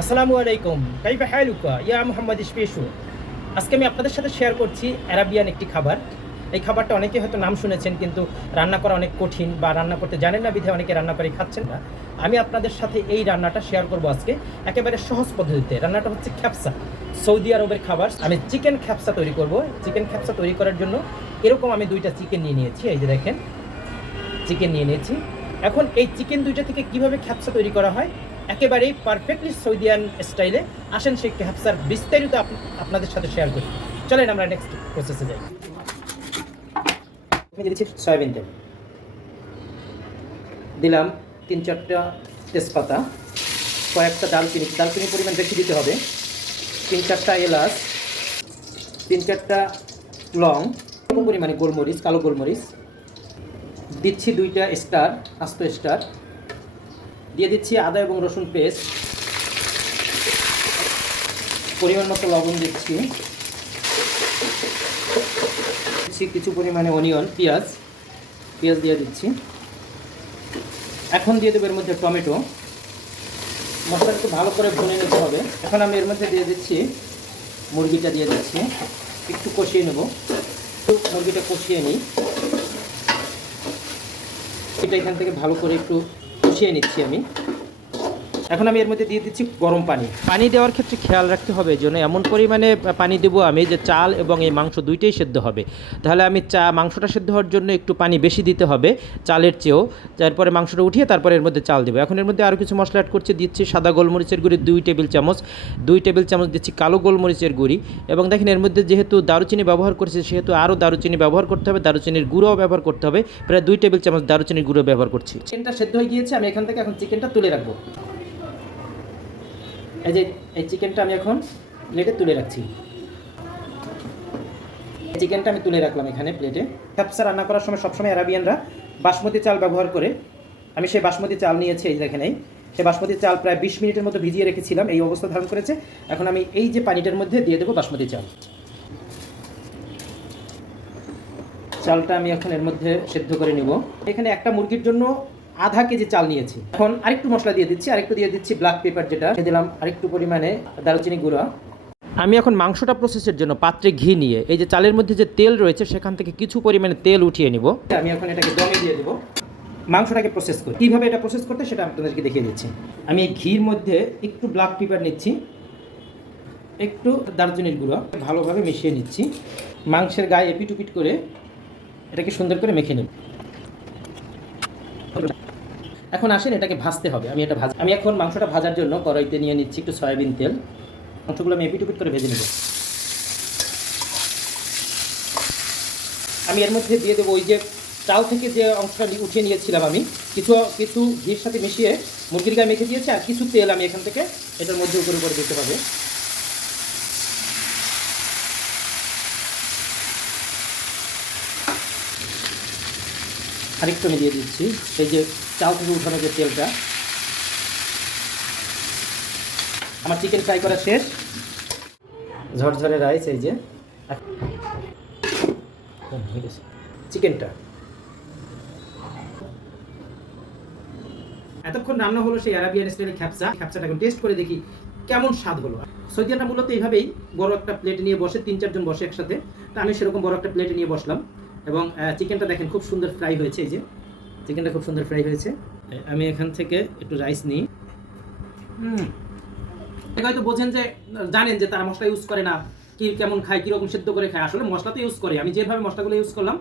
আসসালামু আলাইকুম, কাইফা হালুকা ইয়া মুহাম্মদ স্পেশু। আজকে আমি আপনাদের সাথে শেয়ার করছি আরাবিয়ান একটি খাবার। এই খাবারটা অনেকে হয়তো নাম শুনেছেন, কিন্তু রান্না করা অনেক কঠিন বা রান্না করতে জানেন না, বিধে অনেকে রান্না করে খাচ্ছেন না। আমি আপনাদের সাথে এই রান্নাটা শেয়ার করব আজকে একেবারে সহজ পদ্ধতিতে। রান্নাটা হচ্ছে খ্যাপসা, সৌদি আরবের খাবার। আমি চিকেন খ্যাপসা তৈরি করব। চিকেন খ্যাপসা তৈরি করার জন্য এরকম আমি 2টা চিকেন নিয়ে নিয়েছি। এই যে দেখেন, চিকেন নিয়ে নিয়েছি। এখন এই চিকেন 2টা থেকে কিভাবে খ্যাপসা তৈরি করা হয় একেবারেই পারফেক্টলি সৌদিয়ান স্টাইলে, আসেন সেই খ্যাপসার বিস্তারিত আপনাদের সাথে শেয়ার করি। চলেন আমরা নেক্সট প্রসেসে যাই। আমি দিয়েছি সয়াবিন তেল, দিলাম 3-4টা তেজপাতা, কয়েকটা দালচিনির পরিমাণ বেশি দিতে হবে, 3-4টা এলাচ, 3-4টা লং, কম পরিমাণে গোলমরিচ, কালো গোলমরিচ দিচ্ছি, 2টা স্টার, আস্ত স্টার দিয়ে দিচ্ছি, আদা এবং রসুন পেস্ট, পরিমাণ মতো লবণ দিচ্ছি, কিছু পরিমাণে অনিয়ন, পেঁয়াজ দিয়ে দিচ্ছি। এখন দিয়ে দেবো এর মধ্যে টমেটো। মশলাটা একটু ভালো করে ভুনে নিতে হবে। এখন আমি এর মধ্যে দিয়ে দিচ্ছি মুরগিটা, দিয়ে দিচ্ছি, একটু কষিয়ে নেব। মুরগিটা কষিয়ে নিই, এটা এখান থেকে ভালো করে একটু কষিয়ে নিচ্ছি আমি। এখন আমি এর মধ্যে দিয়ে দিচ্ছি গরম পানি দেওয়ার ক্ষেত্রে খেয়াল রাখতে হবে যেন এমন পরিমাণে পানি দেবো আমি যে চাল এবং এই মাংস দুইটাই সেদ্ধ হবে। তাহলে আমি মাংসটা সেদ্ধ হওয়ার জন্য একটু পানি বেশি দিতে হবে চালের চেয়েও। তারপরে মাংসটা উঠিয়ে তারপরে এর মধ্যে চাল দেবো। এখন এর মধ্যে আরও কিছু মশলা অ্যাড করছি। দিচ্ছি সাদা গোলমরিচের গুঁড়ি 2 টেবিল চামচ দিচ্ছি কালো গোলমরিচের গুঁড়ি। এবং দেখেন এর মধ্যে যেহেতু দারুচিনি ব্যবহার করেছি সেহেতু আরও দারুচিনি ব্যবহার করতে হবে, দারুচিনির গুঁড়োও ব্যবহার করতে হবে। প্রায় 2 টেবিল চামচ দারুচিনির গুঁড়ো ব্যবহার করছি। চিকেনটা সেদ্ধ হয়ে গিয়েছে, আমি এখান থেকে এখন চিকেনটা তুলে রাখবো। এই চিকেনটা আমি এখন প্লেটে তুলে রাখছি। চিকেনটা আমি তুলে রাখলাম এখানে প্লেটে। খ্যাপসা রান্না করার সময় সবসময় আরাবিয়ানরা বাসমতি চাল ব্যবহার করে। আমি সেই বাসমতি চাল নিয়েছি, এই দেখেন সেই বাসমতি চাল প্রায় 20 মিনিটের মতো ভিজিয়ে রেখেছিলাম, এই অবস্থা ধারণ করেছে। এখন আমি এই যে পানিটার মধ্যে দিয়ে দেবো বাসমতি চালটা আমি এখন এর মধ্যে সেদ্ধ করে নিব। এখানে একটা মুরগির জন্য আধা কেজি চাল নিয়েছি। এখন আরেকটু মশলা দিয়ে দিচ্ছি, আরেকটু দিয়ে দিচ্ছি ব্ল্যাক পেপার, যেটা দিলাম আরেকটু পরিমাণে দারুচিনি গুঁড়া। আমি এখন মাংসটা প্রসেসের জন্য পাত্রে ঘি নিয়ে এই যে চালের মধ্যে যে তেল রয়েছে সেখান থেকে কিছু পরিমাণে তেল উঠিয়ে নিব। আমি এখন এটাকে দমে দিয়ে দেবো, মাংসটাকে প্রসেস করি। কীভাবে এটা প্রসেস করতে সেটা আপনাদেরকে দেখিয়ে দিচ্ছি। আমি এই ঘির মধ্যে একটু ব্ল্যাক পেপার নিচ্ছি, একটু দারুচিনির গুঁড়া, ভালোভাবে মিশিয়ে নিচ্ছি। মাংসের গায়ে এপিট করে এটাকে সুন্দর করে মেখে নেব। এখন আসেন এটাকে ভাজতে হবে। আমি এখন মাংসটা ভাজার জন্য কড়াইতে নিয়ে নিচ্ছি একটু সয়াবিন তেল। মাংসগুলো আমি এপিট করে ভেজে নেব। আমি এর মধ্যে দিয়ে দেবো ওই যে চাল থেকে যে অংশটা উঠিয়ে নিয়েছিলাম, আমি কিছু ঘির সাথে মিশিয়ে মুরগির গায়ে মেখে দিয়েছি, আর কিছু তেল আমি এখান থেকে এটার মধ্যে উপরে দিতে হবে। আরেকটু আমি দিয়ে দিচ্ছি এই যে চাল থেকে উঠানো যে তেলটা। আমার চিকেন ফ্রাই করা শেষ, ঝরঝরে রাইস, এই যে চিকেনটা এতক্ষণ রান্না হলো সেই আরাবিয়ান স্টাইলের খ্যাপসাটা এখন টেস্ট করে দেখি কেমন স্বাদ হলো। সৌদিয়ানরা মূলত এইভাবেই বড় একটা প্লেটে নিয়ে বসে, 3-4 জন বসে একসাথে। তা আমি সেরকম বড় একটা প্লেটে নিয়ে বসলাম এবং চিকেনটা দেখেন খুব সুন্দর ফ্রাই হয়েছে। এই যে চিকেনটা খুব সুন্দর ফ্রাই হয়েছে। আমি এখান থেকে একটু রাইস নিই। হয়তো বোঝেন যে জানেন যে তারা মশলা ইউজ করে না, কেমন খায়, কীরকম সেদ্ধ করে খায়। আসলে মশলা তো ইউজ করে, আমি যেভাবে মশলাগুলো ইউজ করলাম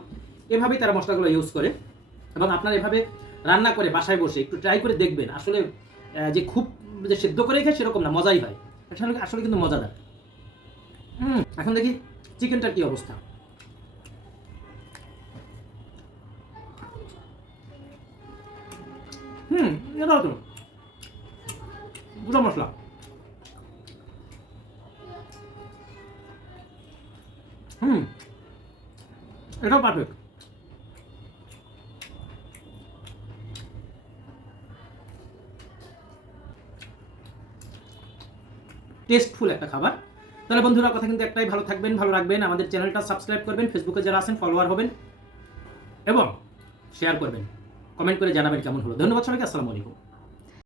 এভাবেই তারা মশলাগুলো ইউজ করে। এবং আপনারা এভাবে রান্না করে বাসায় বসে একটু ট্রাই করে দেখবেন। আসলে যে খুব যে সেদ্ধ করে খায় সেরকম না, মজাই হয়। আসলে কিন্তু মজাদার। এখন দেখি চিকেনটার কী অবস্থা। এটাও তো গুঁড়ো মশলা। এটাও পারফেক্ট। টেস্টফুল একটা খাবার। তাহলে বন্ধুরা কথা কিন্তু একটাই, ভালো থাকবেন, ভালো রাখবেন, আমাদের চ্যানেলটা সাবস্ক্রাইব করবেন, ফেসবুকে যারা আছেন ফলোয়ার হবেন এবং শেয়ার করবেন, কমেন্ট করে জানাবেন কেমন হলো। ধন্যবাদ সবাইকে, আসসালামু আলাইকুম।